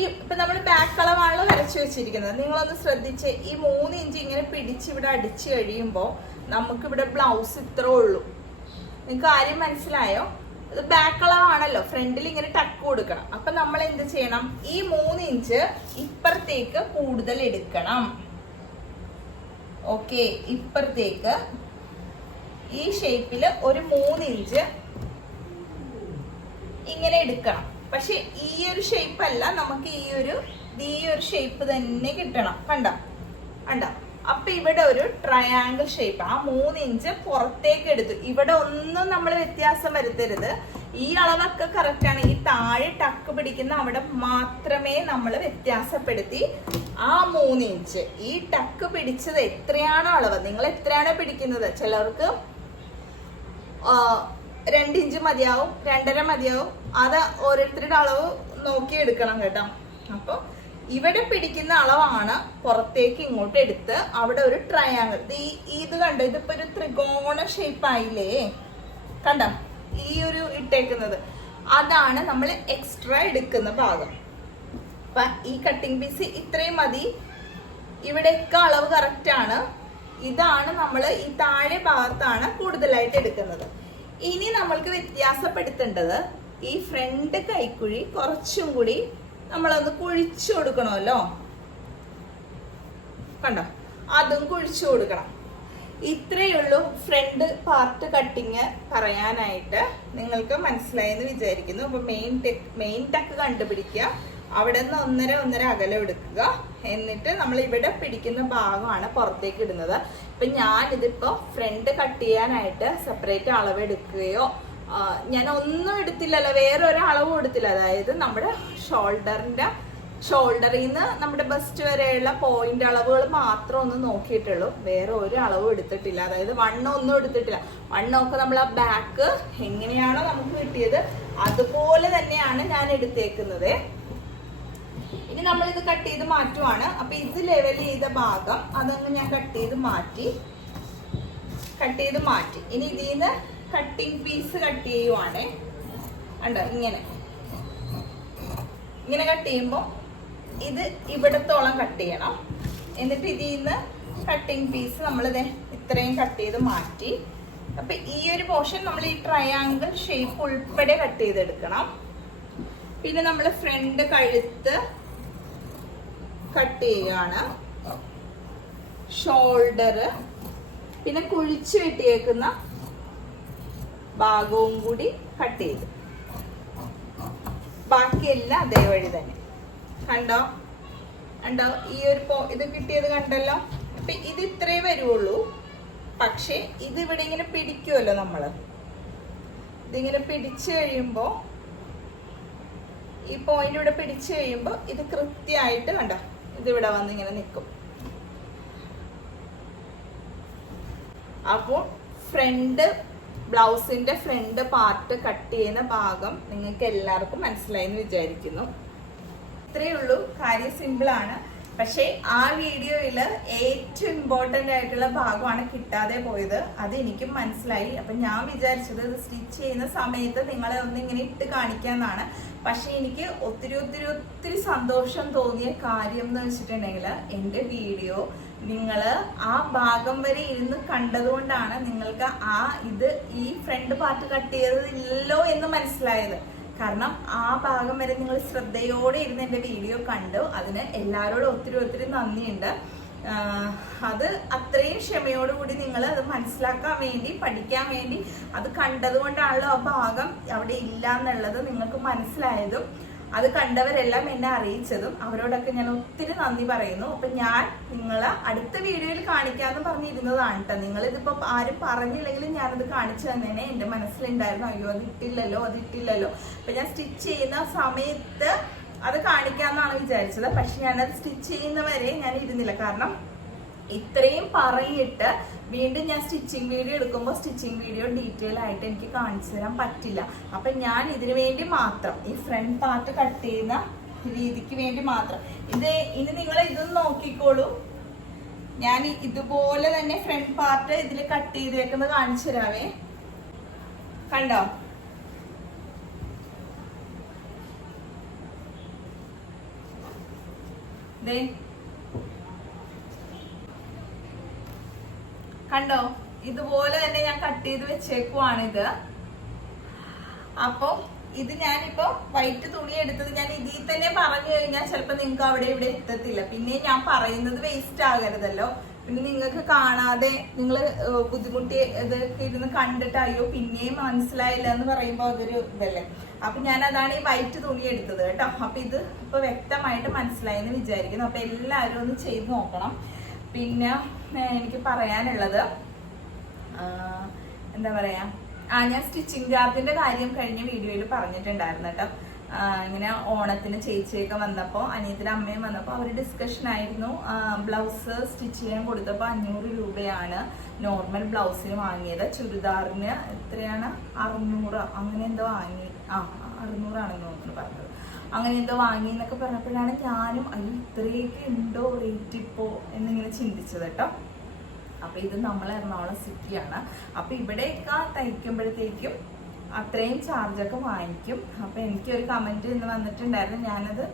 ഇപ്പൊ നമ്മൾ ബാക്ക് അളവാണല്ലോ വരച്ചു വെച്ചിരിക്കുന്നത്. നിങ്ങളൊന്ന് ശ്രദ്ധിച്ച്, ഈ 3 ഇഞ്ച് ഇങ്ങനെ പിടിച്ച് ഇവിടെ അടിച്ചു കഴിയുമ്പോൾ നമുക്കിവിടെ ബ്ലൗസ് ഇത്ര ഉള്ളൂ. നിങ്ങൾക്ക് കാര്യം മനസ്സിലായോ? ഇത് ബാക്ക് അളവാണല്ലോ, ഫ്രണ്ടിൽ ഇങ്ങനെ ടക്ക് കൊടുക്കണം. അപ്പൊ നമ്മൾ എന്ത് ചെയ്യണം, ഈ 3 ഇഞ്ച് ഇപ്പുറത്തേക്ക് കൂടുതൽ എടുക്കണം. ഓക്കെ, ഇപ്പുറത്തേക്ക് ഈ ഷേപ്പിൽ ഒരു 3 ഇഞ്ച് ഇങ്ങനെ എടുക്കണം. പക്ഷെ ഈ ഒരു ഷേപ്പ് അല്ല, നമുക്ക് ഈ ഒരു ഷേപ്പ് തന്നെ കിട്ടണം. കണ്ടോ? അപ്പൊ ഇവിടെ ഒരു ട്രയാങ്കിൾ ഷേപ്പ്. ആ 3 ഇഞ്ച് പുറത്തേക്ക് എടുത്തു. ഇവിടെ ഒന്നും നമ്മൾ വ്യത്യാസം വരുത്തരുത്. ഈ അളവൊക്കെ കറക്റ്റ് ആണ്. ഈ താഴെ ടക്ക് പിടിക്കുന്ന അവിടെ മാത്രമേ നമ്മൾ വ്യത്യാസപ്പെടുത്തി ആ 3 ഇഞ്ച് ഈ ടക്ക് പിടിച്ചത് എത്രയാണോ അളവ്, നിങ്ങൾ എത്രയാണോ പിടിക്കുന്നത്, ചിലർക്ക് 2 ഇഞ്ച് മതിയാവും, 2.5 മതിയാവും. അത് ഓരോരുത്തരുടെ അളവ് നോക്കി എടുക്കണം കേട്ടോ. അപ്പൊ ഇവിടെ പിടിക്കുന്ന അളവാണ് പുറത്തേക്ക് ഇങ്ങോട്ട് എടുത്ത് അവിടെ ഒരു ട്രയാങ്കിൾ. ഇത് കണ്ടോ, ഇതിപ്പോ ഒരു ത്രികോണ ഷേപ്പ് ആയില്ലേ? കണ്ടോ ഈ ഒരു ഇട്ടേക്കുന്നത്? അതാണ് നമ്മൾ എക്സ്ട്രാ എടുക്കുന്ന ഭാഗം. അപ്പൊ ഈ കട്ടിംഗ് പീസ് ഇത്രയും മതി. ഇവിടെയൊക്കെ അളവ് കറക്റ്റ് ആണ്. ഇതാണ് നമ്മൾ ഈ താഴെ ഭാഗത്താണ് കൂടുതലായിട്ട് എടുക്കുന്നത്. ഇനി നമ്മൾക്ക് വ്യത്യാസപ്പെടുത്തേണ്ടത് ഈ ഫ്രണ്ട് കൈക്കുഴി കുറച്ചും കൂടി നമ്മളത് കുഴിച്ചു കൊടുക്കണമല്ലോ. കണ്ടോ? അതും കുഴിച്ചു കൊടുക്കണം. ഇത്രയേ ഉള്ളൂ ഫ്രണ്ട് പാർട്ട് കട്ടിങ് പറയാനായിട്ട്. നിങ്ങൾക്ക് മനസ്സിലായെന്ന് വിചാരിക്കുന്നു. അപ്പൊ മെയിൻ ടക്ക് കണ്ടുപിടിക്കുക. അവിടെ നിന്ന് 1.5 അകലം എടുക്കുക. എന്നിട്ട് നമ്മൾ ഇവിടെ പിടിക്കുന്ന ഭാഗമാണ് പുറത്തേക്ക് ഇടുന്നത്. ഇപ്പൊ ഞാനിതിപ്പോ ഫ്രണ്ട് കട്ട് ചെയ്യാനായിട്ട് സെപ്പറേറ്റ് അളവ് എടുക്കുകയോ ഞാൻ ഒന്നും എടുത്തില്ലല്ലോ, വേറൊരു അളവും എടുത്തില്ല. അതായത് നമ്മുടെ ഷോൾഡറിൽ നിന്ന് നമ്മുടെ ബസ്റ്റ് വരെയുള്ള പോയിന്റ് അളവുകൾ മാത്രം ഒന്ന് നോക്കിയിട്ടുള്ളൂ. വേറെ ഒരു അളവും എടുത്തിട്ടില്ല. അതായത് വണ്ണം ഒന്നും എടുത്തിട്ടില്ല. വണ്ണമൊക്കെ നമ്മൾ ആ ബാക്ക് എങ്ങനെയാണോ നമുക്ക് കിട്ടിയത് അതുപോലെ തന്നെയാണ് ഞാൻ എടുത്തേക്കുന്നത്. ഇനി നമ്മളിത് കട്ട് ചെയ്ത് മാറ്റുവാണ്. അപ്പൊ ഇത് ലെവൽ ചെയ്ത ഭാഗം അതങ്ങ് ഞാൻ കട്ട് ചെയ്ത് മാറ്റി. ഇനി ഇതിന്ന് കട്ടിങ് പീസ് കട്ട് ചെയ്യുവാണ്. കണ്ടോ? ഇങ്ങനെ കട്ട് ചെയ്യുമ്പോൾ ഇത് ഇവിടത്തോളം കട്ട് ചെയ്യണം. എന്നിട്ട് ഇതിന്ന് കട്ടിങ് പീസ് നമ്മളിത് ഇത്രയും കട്ട് ചെയ്ത് മാറ്റി. അപ്പൊ ഈ ഒരു പോർഷൻ നമ്മൾ ഈ ട്രയാങ്കിൾ ഷേപ്പ് ഉൾപ്പെടെ കട്ട് ചെയ്തെടുക്കണം. പിന്നെ നമ്മൾ ഫ്രണ്ട് കഴുത്ത് കട്ട് ചെയ്യുകയാണ്. ഷോൾഡർ, പിന്നെ കുഴിച്ചു വെട്ടിയേക്കുന്ന ഭാഗവും കൂടി കട്ട് ചെയ്ത്, ബാക്കിയെല്ലാം അതേ വഴി തന്നെ. കണ്ടോ? ഈ ഒരു ഇത് കിട്ടിയത് കണ്ടല്ലോ. അപ്പൊ ഇത് ഇത്രേ വരുള്ളൂ. പക്ഷെ ഇത് ഇവിടെ ഇങ്ങനെ പിടിക്കുമല്ലോ, നമ്മള് ഇതിങ്ങനെ പിടിച്ചു കഴിയുമ്പോ, ഈ പോയിന്റ് ഇവിടെ പിടിച്ചു കഴിയുമ്പോ ഇത് കൃത്യമായിട്ട് കണ്ടോ, ഇതിവിടെ വന്ന് ഇങ്ങനെ നിൽക്കും. അപ്പോൾ ബ്ലൗസിന്റെ ഫ്രണ്ട് പാർട്ട് കട്ട് ചെയ്യുന്ന ഭാഗം നിങ്ങൾക്ക് എല്ലാവർക്കും മനസ്സിലായി എന്ന് വിചാരിക്കുന്നു. ഇത്രയേ ഉള്ളൂ. കാര്യം സിമ്പിൾ ആണ്. പക്ഷെ ആ വീഡിയോയിൽ ഏറ്റവും ഇമ്പോർട്ടൻ്റ് ആയിട്ടുള്ള ഭാഗമാണ് കിട്ടാതെ പോയത്. അത് എനിക്കും മനസ്സിലായി. അപ്പം ഞാൻ വിചാരിച്ചത് ഇത് സ്റ്റിച്ച് ചെയ്യുന്ന സമയത്ത് നിങ്ങളെ ഒന്നിങ്ങനെ ഇട്ട് കാണിക്കാമെന്നാണ്. പക്ഷെ എനിക്ക് ഒത്തിരി സന്തോഷം തോന്നിയ കാര്യം എന്ന് വെച്ചിട്ടുണ്ടെങ്കിൽ എൻ്റെ വീഡിയോ നിങ്ങൾ ആ ഭാഗം വരെ ഇരുന്ന് കണ്ടതുകൊണ്ടാണ് നിങ്ങൾക്ക് ഈ ഫ്രണ്ട് പാർട്ട് കട്ട് ചെയ്തതില്ലല്ലോ എന്ന് മനസ്സിലായത്. കാരണം ആ ഭാഗം വരെ നിങ്ങൾ ശ്രദ്ധയോടെ ഇരുന്ന് എൻ്റെ വീഡിയോ കണ്ടു. അതിന് എല്ലാവരോടും ഒത്തിരി നന്ദിയുണ്ട്. അത് അത്രയും ക്ഷമയോടുകൂടി നിങ്ങൾ അത് മനസ്സിലാക്കാൻ വേണ്ടി, പഠിക്കാൻ വേണ്ടി അത് കണ്ടതുകൊണ്ടാണല്ലോ ആ ഭാഗം അവിടെ ഇല്ല എന്നുള്ളത് നിങ്ങൾക്ക് മനസ്സിലായതും അത് കണ്ടവരെല്ലാം എന്നെ അറിയിച്ചതും. അവരോടൊക്കെ ഞാൻ ഒത്തിരി നന്ദി പറയുന്നു. അപ്പൊ ഞാൻ നിങ്ങളെ അടുത്ത വീഡിയോയിൽ കാണിക്കാമെന്ന് പറഞ്ഞിരുന്നതാണ് കേട്ടോ. നിങ്ങളിതിപ്പോ ആരും പറഞ്ഞില്ലെങ്കിലും ഞാനത് കാണിച്ചു തന്നേനെ. എൻ്റെ മനസ്സിലുണ്ടായിരുന്നു, അയ്യോ അത് ഇട്ടില്ലല്ലോ. അപ്പൊ ഞാൻ സ്റ്റിച്ച് ചെയ്യുന്ന സമയത്ത് അത് കാണിക്കാമെന്നാണ് വിചാരിച്ചത്. പക്ഷെ ഞാനത് സ്റ്റിച്ച് ചെയ്യുന്നവരെ ഞാൻ ഇരുന്നില്ല. കാരണം ഇത്രയും പറഞ്ഞിട്ട് വീണ്ടും ഞാൻ സ്റ്റിച്ചിങ് വീഡിയോ എടുക്കുമ്പോൾ സ്റ്റിച്ചിങ് വീഡിയോ ഡീറ്റെയിൽ ആയിട്ട് എനിക്ക് കാണിച്ചു തരാൻ പറ്റില്ല. അപ്പൊ ഞാൻ ഇതിനു വേണ്ടി മാത്രം ഈ ഫ്രണ്ട് പാർട്ട് കട്ട് ചെയ്യുന്ന രീതിക്ക് വേണ്ടി മാത്രം ഇനി നിങ്ങൾ ഇതൊന്ന് നോക്കിക്കോളൂ. ഞാൻ ഇതുപോലെ തന്നെ ഫ്രണ്ട് പാർട്ട് ഇതിൽ കട്ട് ചെയ്തേക്കുന്നത് കാണിച്ചു തരാവേ. കണ്ടോ? കണ്ടോ? ഇതുപോലെ തന്നെ ഞാൻ കട്ട് ചെയ്ത് വെച്ചേക്കുവാണിത്. അപ്പൊ ഇത് ഞാനിപ്പോ വൈറ്റ് തുണി എടുത്തത് ഞാൻ ഇതിൽ തന്നെ പറഞ്ഞു കഴിഞ്ഞാൽ ചിലപ്പോ നിങ്ങൾക്ക് അവിടെ ഇവിടെ എത്തത്തില്ല. പിന്നെ ഞാൻ പറയുന്നത് വേസ്റ്റ് ആകരുതല്ലോ. പിന്നെ നിങ്ങൾക്ക് കാണാതെ നിങ്ങൾ ബുദ്ധിമുട്ടി ഇതൊക്കെ ഇരുന്ന് കണ്ടിട്ട് അയ്യോ പിന്നെയും മനസ്സിലായില്ല എന്ന് പറയുമ്പോൾ അതൊരു ഇതല്ലേ. അപ്പൊ ഞാൻ അതാണ് ഈ വൈറ്റ് തുണി എടുത്തത് കേട്ടോ. അപ്പൊ ഇത് ഇപ്പൊ വ്യക്തമായിട്ട് മനസ്സിലായി എന്ന് വിചാരിക്കുന്നു. അപ്പൊ എല്ലാവരും ഒന്ന് ചെയ്ത് നോക്കണം. പിന്നെ എനിക്ക് പറയാനുള്ളത് എന്താ പറയാ, ഞാൻ സ്റ്റിച്ചിങ് ചാർജിന്റെ കാര്യം കഴിഞ്ഞ വീഡിയോയിൽ പറഞ്ഞിട്ടുണ്ടായിരുന്നു കേട്ടോ. ഇങ്ങനെ ഓണത്തിന് ചേച്ചിയൊക്കെ വന്നപ്പോൾ അനിയത്തിന്റെ അമ്മയും വന്നപ്പോൾ അവർ ഡിസ്കഷൻ ആയിരുന്നു. ബ്ലൗസ് സ്റ്റിച്ച് ചെയ്യാൻ കൊടുത്തപ്പോൾ 500 രൂപയാണ് നോർമൽ ബ്ലൗസിന് വാങ്ങിയത്. ചുരിദാറിന് എത്രയാണ് 600 അങ്ങനെ എന്തോ വാങ്ങി. 600 ആണെന്ന് തോന്നുന്നു പറഞ്ഞത്. അങ്ങനെ എന്തോ വാങ്ങി എന്നൊക്കെ പറഞ്ഞപ്പോഴാണ് ഞാനും അയ്യോ ഇത്രയൊക്കെ ഉണ്ടോ റേറ്റ് ഇപ്പോ എന്നിങ്ങനെ ചിന്തിച്ചത് കേട്ടോ. അപ്പൊ ഇത് നമ്മൾ എറണാകുളം സിറ്റിയാണ്. അപ്പൊ ഇവിടെയൊക്കെ തയ്ക്കുമ്പോഴത്തേക്കും അത്രയും ചാർജൊക്കെ വാങ്ങിക്കും. അപ്പൊ എനിക്കൊരു കമന്റ് ഇന്ന് വന്നിട്ടുണ്ടായിരുന്നു. ഞാനത്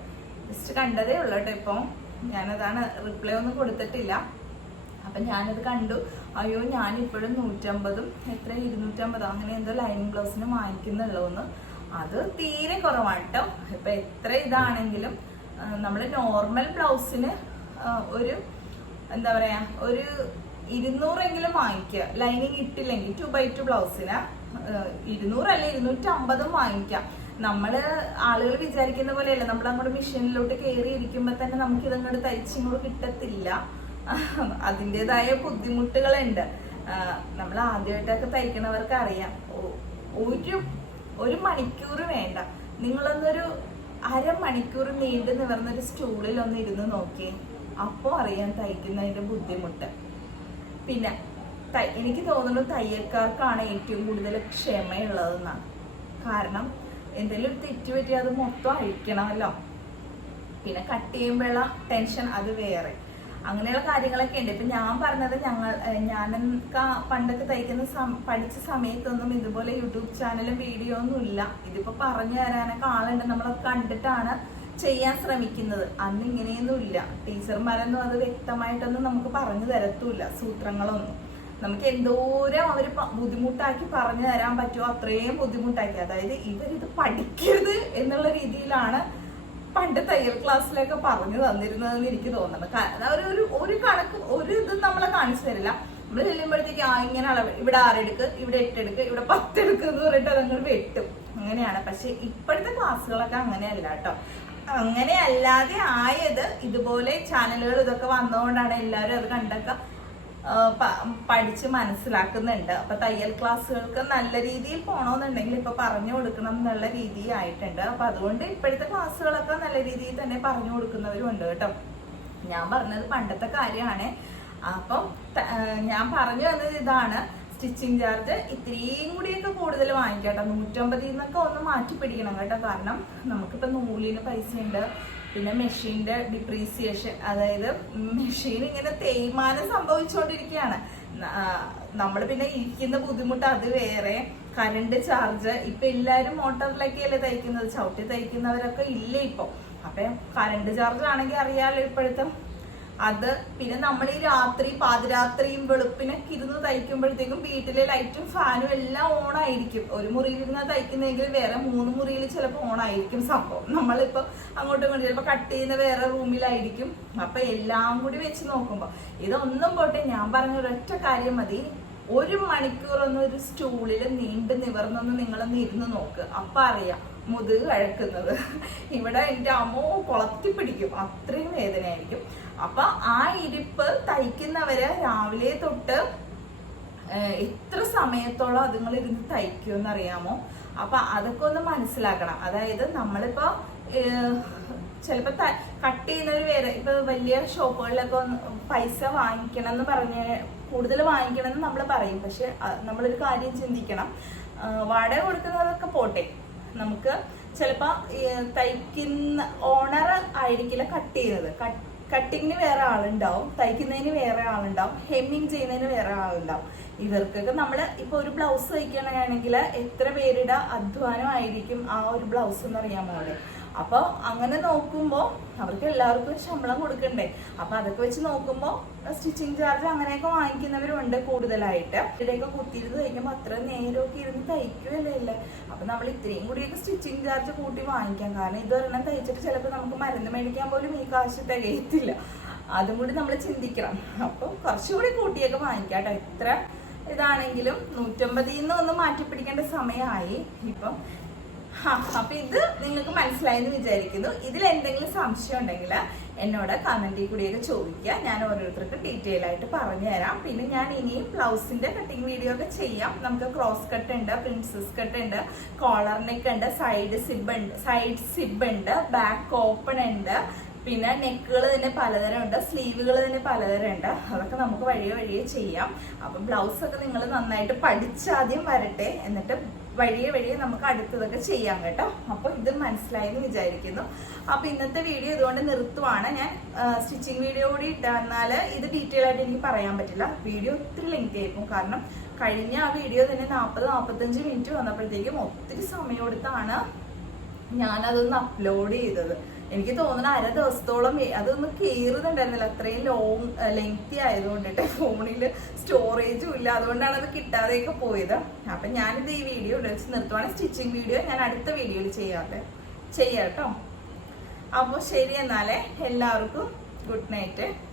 ജസ്റ്റ് കണ്ടതേ ഉള്ളൂ കേട്ടോ. ഇപ്പം ഞാനതാണ് റിപ്ലൈ ഒന്നും കൊടുത്തിട്ടില്ല. അപ്പൊ ഞാനത് കണ്ടു. അയ്യോ ഞാനിപ്പോഴും 150 എത്ര 250 അങ്ങനെ എന്തോ ലൈനിങ് ബ്ലൗസിന് വാങ്ങിക്കുന്നുള്ളൂന്ന്. അത് തീരെ കുറവാണ് കേട്ടോ. ഇപ്പൊ എത്ര ഇതാണെങ്കിലും നമ്മൾ നോർമൽ ബ്ലൗസിന് ഒരു എന്താ പറയാ ഒരു 200 വാങ്ങിക്കുക. ലൈനിങ് ഇട്ടില്ലെങ്കിൽ 2x2 ബ്ലൗസിന് 200 അല്ല 250 വാങ്ങിക്കാം. നമ്മള് ആളുകൾ വിചാരിക്കുന്ന പോലെയല്ല. നമ്മൾ അങ്ങോട്ട് മെഷീനിലോട്ട് കയറി ഇരിക്കുമ്പോ തന്നെ നമുക്ക് ഇതങ്ങോട്ട് തയ്ച്ചിങ്ങോട്ട് കിട്ടത്തില്ല. അതിൻ്റെതായ ബുദ്ധിമുട്ടുകളുണ്ട്. നമ്മൾ ആദ്യമായിട്ടൊക്കെ തയ്ക്കണവർക്ക് അറിയാം. ഒരു മണിക്കൂർ വേണ്ട, നിങ്ങളൊന്നൊരു അരമണിക്കൂർ നീണ്ടു നിവർന്നൊരു സ്റ്റൂളിൽ ഒന്ന് ഇരുന്ന് നോക്കിയേ, അപ്പോൾ അറിയാൻ തയ്ക്കുന്നതിന്റെ ബുദ്ധിമുട്ട്. പിന്നെ എനിക്ക് തോന്നുന്നു തയ്യൽക്കാർക്കാണ് ഏറ്റവും കൂടുതൽ ക്ഷമയുള്ളതെന്നാണ്. കാരണം എന്തെങ്കിലും ഒരു തെറ്റ് പറ്റിയാൽ അത് മൊത്തം അഴിക്കണമല്ലോ. പിന്നെ കട്ട് ചെയ്യുമ്പോഴുള്ള ടെൻഷൻ അത് വേറെ. അങ്ങനെയുള്ള കാര്യങ്ങളൊക്കെ ഉണ്ട്. ഇപ്പൊ ഞാൻ പറഞ്ഞത് ഞാനൊക്കെ പണ്ടൊക്കെ പഠിച്ച സമയത്തൊന്നും ഇതുപോലെ യൂട്യൂബ് ചാനലും വീഡിയോ ഒന്നും ഇല്ല. ഇതിപ്പോ പറഞ്ഞു തരാനൊക്കെ ആളുണ്ട്. നമ്മളൊക്കെ കണ്ടിട്ടാണ് ചെയ്യാൻ ശ്രമിക്കുന്നത്. അന്ന് ഇങ്ങനെയൊന്നും ഇല്ല. ടീച്ചർമാരൊന്നും അത് വ്യക്തമായിട്ടൊന്നും നമുക്ക് പറഞ്ഞു തരത്തുമില്ല. സൂത്രങ്ങളൊന്നും നമുക്ക് എന്തോരം അവര് ബുദ്ധിമുട്ടാക്കി പറഞ്ഞു തരാൻ പറ്റുമോ അത്രയും ബുദ്ധിമുട്ടാക്കി. അതായത് ഇവരിത് പഠിക്കരുത് എന്നുള്ള രീതിയിലാണ് പണ്ട് തയ്യൽ ക്ലാസ്സിലൊക്കെ പറഞ്ഞു തന്നിരുന്നതെന്ന് എനിക്ക് തോന്നുന്നത്. ഒരു കണക്ക് ഒരു ഇതും നമ്മളെ കാണിച്ചു തരില്ല. നമ്മൾ ചെല്ലുമ്പോഴത്തേക്ക് ഇങ്ങനെ അളവ്, ഇവിടെ 6 എടുക്ക്, ഇവിടെ 8 എടുക്ക്, ഇവിടെ 10 എടുക്ക് എന്ന് പറഞ്ഞിട്ട് അതങ്ങൾ വെട്ടും. അങ്ങനെയാണ്. പക്ഷെ ഇപ്പോഴത്തെ ക്ലാസ്സുകളൊക്കെ അങ്ങനെയല്ല കേട്ടോ. അങ്ങനെ അല്ലാതെ ആയത് ഇതുപോലെ ചാനലുകൾ ഇതൊക്കെ വന്നതുകൊണ്ടാണ് എല്ലാവരും അത് കണ്ടൊക്കെ പഠിച്ച് മനസ്സിലാക്കുന്നുണ്ട്. അപ്പൊ തയ്യൽ ക്ലാസ്സുകൾക്ക് നല്ല രീതിയിൽ പോകണമെന്നുണ്ടെങ്കിൽ ഇപ്പൊ പറഞ്ഞു കൊടുക്കണം എന്നുള്ള രീതി ആയിട്ടുണ്ട്. അപ്പൊ അതുകൊണ്ട് ഇപ്പോഴത്തെ ക്ലാസ്സുകളൊക്കെ നല്ല രീതിയിൽ തന്നെ പറഞ്ഞു കൊടുക്കുന്നവരും ഉണ്ട് കേട്ടോ. ഞാൻ പറഞ്ഞത് പണ്ടത്തെ കാര്യമാണ്. അപ്പം ഞാൻ പറഞ്ഞു വന്നത് ഇതാണ്, സ്റ്റിച്ചിങ് ചാർജ് ഇത്രയും കൂടിയൊക്കെ കൂടുതൽ വാങ്ങിക്കട്ടോ. 150 ഒന്ന് മാറ്റി പിടിക്കണം കേട്ടോ. കാരണം നമുക്കിപ്പോ നൂലിന് പൈസ ഉണ്ട്. പിന്നെ മെഷീന്റെ ഡിപ്രീസിയേഷൻ, അതായത് മെഷീൻ ഇങ്ങനെ തേയ്മാനം സംഭവിച്ചുകൊണ്ടിരിക്കുകയാണ്. നമ്മൾ പിന്നെ ഇരിക്കുന്ന ബുദ്ധിമുട്ട് അത് വേറെ. കറണ്ട് ചാർജ്, ഇപ്പൊ എല്ലാരും മോട്ടറിലൊക്കെയല്ലേ തയ്ക്കുന്നത്. ചവിട്ടി തയ്ക്കുന്നവരൊക്കെ ഇല്ല ഇപ്പൊ. അപ്പൊ കറണ്ട് ചാർജ് ആണെങ്കിൽ അറിയാലോ ഇപ്പോഴത്തെ അത്. പിന്നെ നമ്മൾ ഈ രാത്രി പാതിരാത്രിയും വെളുപ്പിനൊക്കെ ഇരുന്ന് തയ്ക്കുമ്പോഴത്തേക്കും വീട്ടിലെ ലൈറ്റും ഫാനും എല്ലാം ഓണായിരിക്കും. ഒരു മുറിയിൽ ഇരുന്ന് തയ്ക്കുന്നെങ്കിൽ വേറെ 3 മുറിയിൽ ചിലപ്പോൾ ഓണായിരിക്കും സംഭവം. നമ്മളിപ്പോ അങ്ങോട്ടും ഇങ്ങോട്ടും ചിലപ്പോൾ കട്ട് ചെയ്യുന്ന വേറെ റൂമിലായിരിക്കും. അപ്പൊ എല്ലാം കൂടി വെച്ച് നോക്കുമ്പോ ഇതൊന്നും പോട്ടെ, ഞാൻ പറഞ്ഞ ഒരൊറ്റ കാര്യം മതി. 1 മണിക്കൂർ ഒരു സ്റ്റൂളിൽ നീണ്ടു നിവർന്നൊന്ന് നിങ്ങളൊന്ന് ഇരുന്ന് നോക്ക്. അപ്പൊ അറിയാം മുതുക് കഴക്കുന്നത്. ഇവിടെ എൻ്റെ അമ്മോ കൊളത്തി പിടിക്കും, അത്രയും വേദനയായിരിക്കും. അപ്പൊ ആ ഇരിപ്പ് തയ്ക്കുന്നവര് രാവിലെ തൊട്ട് എത്ര സമയത്തോളം അതുങ്ങൾ ഇരുന്ന് തയ്ക്കുമെന്ന് അറിയാമോ? അപ്പൊ അതൊക്കെ ഒന്ന് മനസ്സിലാക്കണം. അതായത് നമ്മളിപ്പോ ചിലപ്പോ കട്ട് ചെയ്യുന്നവര് വേറെ, ഇപ്പൊ വലിയ ഷോപ്പുകളിലൊക്കെ പൈസ വാങ്ങിക്കണം എന്ന് കൂടുതൽ വാങ്ങിക്കണമെന്ന് നമ്മൾ പറയും. പക്ഷെ നമ്മളൊരു കാര്യം ചിന്തിക്കണം, വാടക കൊടുക്കുന്നതൊക്കെ പോട്ടെ, നമുക്ക് ചിലപ്പോൾ തയ്ക്കുന്ന ഓണർ ആയിരിക്കില്ല കട്ട് ചെയ്യുന്നത്. കട്ടിങ്ങിന് വേറെ ആളുണ്ടാവും, തയ്ക്കുന്നതിന് വേറെ ആളുണ്ടാവും, ഹെമ്മിങ് ചെയ്യുന്നതിന് വേറെ ആളുണ്ടാവും. ഇവർക്കൊക്കെ നമ്മൾ ഇപ്പോൾ ഒരു ബ്ലൗസ് തയ്ക്കണമെങ്കിൽ എത്ര പേരുടെ അധ്വാനമായിരിക്കും ആ ഒരു ബ്ലൗസ് എന്ന് അറിയാമോ അവിടെ. അപ്പോൾ അങ്ങനെ നോക്കുമ്പോൾ അവർക്ക് എല്ലാവർക്കും ശമ്പളം കൊടുക്കണ്ടേ. അപ്പോൾ അതൊക്കെ വെച്ച് നോക്കുമ്പോൾ സ്റ്റിച്ചിങ് ചാർജ് അങ്ങനെയൊക്കെ വാങ്ങിക്കുന്നവരുണ്ട് കൂടുതലായിട്ട്. ഇവിടെയൊക്കെ കുത്തിയിരുന്ന് തയ്ക്കുമ്പോൾ അത്ര നേരമൊക്കെ ഇരുന്ന് തയ്ക്കുകയല്ലേ. അപ്പം നമ്മൾ ഇത്രയും കൂടിയൊക്കെ സ്റ്റിച്ചിങ് ചാർജ് കൂട്ടി വാങ്ങിക്കാം. കാരണം ഇതൊരെണ്ണം തയ്ച്ചിട്ട് ചിലപ്പോൾ നമുക്ക് മരുന്ന് മേടിക്കാൻ പോലും ഈ കാശ് തികയത്തില്ല. അതും കൂടി നമ്മൾ ചിന്തിക്കണം. അപ്പം കുറച്ചുകൂടി കൂട്ടിയൊക്കെ വാങ്ങിക്കാം കേട്ടോ. എത്ര ഇതാണെങ്കിലും 150 ഒന്ന് മാറ്റി പിടിക്കേണ്ട സമയമായി ഇപ്പം. അപ്പൊ ഇത് നിങ്ങൾക്ക് മനസ്സിലായെന്ന് വിചാരിക്കുന്നു. ഇതിൽ എന്തെങ്കിലും സംശയം ഉണ്ടെങ്കിൽ എന്നോട് കമന്റിൽ കൂടിയൊക്കെ ചോദിക്കുക. ഞാൻ ഓരോരുത്തർക്ക് ഡീറ്റെയിൽ ആയിട്ട് പറഞ്ഞു തരാം. പിന്നെ ഞാൻ ഇനിയും ബ്ലൗസിന്റെ കട്ടിങ് വീഡിയോ ഒക്കെ ചെയ്യാം. നമുക്ക് ക്രോസ് കട്ട് ഉണ്ട്, പ്രിൻസസ് കട്ട് ഉണ്ട്, കോളർ നെക്ക് ഉണ്ട്, സൈഡ് സിബ് ഉണ്ട്, ബാക്ക് ഓപ്പൺ ഉണ്ട്, പിന്നെ നെക്കുകൾ തന്നെ പലതരം ഉണ്ട്, സ്ലീവുകൾ തന്നെ പലതരം ഉണ്ട്. അതൊക്കെ നമുക്ക് വഴിയെ ചെയ്യാം. അപ്പം ബ്ലൗസൊക്കെ നിങ്ങൾ നന്നായിട്ട് പഠിച്ചാദ്യം വരട്ടെ, എന്നിട്ട് വഴിയെ നമുക്ക് അടുത്തതൊക്കെ ചെയ്യാം കേട്ടോ. അപ്പോൾ ഇത് മനസ്സിലായെന്ന് വിചാരിക്കുന്നു. അപ്പോൾ ഇന്നത്തെ വീഡിയോ ഇതുകൊണ്ട് നിർത്തുവാണ്. ഞാൻ സ്റ്റിച്ചിങ് വീഡിയോ കൂടി ഇട്ടാൽ ഇത് ഡീറ്റെയിൽ ആയിട്ട് എനിക്ക് പറയാൻ പറ്റില്ല. വീഡിയോ ഒത്തിരി ലെങ്തി ആയിരിക്കും. കാരണം കഴിഞ്ഞ ആ വീഡിയോ തന്നെ 40-45 മിനിറ്റ് വന്നപ്പോഴത്തേക്കും ഒത്തിരി സമയം എടുത്താണ് ഞാനതൊന്ന് അപ്ലോഡ് ചെയ്തത്. എനിക്ക് തോന്നുന്നു അര ദിവസത്തോളം അതൊന്നും കയറുന്നുണ്ടായിരുന്നില്ല, അത്രയും ലെങ്തി ആയതുകൊണ്ടിട്ട്. ഫോണിൽ സ്റ്റോറേജും ഇല്ല, അതുകൊണ്ടാണ് അത് കിട്ടാതെയൊക്കെ പോയത്. അപ്പം ഞാനിത് ഈ വീഡിയോ വെച്ച് നിർത്തുവാണ്. സ്റ്റിച്ചിങ് വീഡിയോ ഞാൻ അടുത്ത വീഡിയോയിൽ ചെയ്യാം കേട്ടോ. അപ്പോൾ ശരി, എന്നാലേ എല്ലാവർക്കും ഗുഡ് നൈറ്റ്.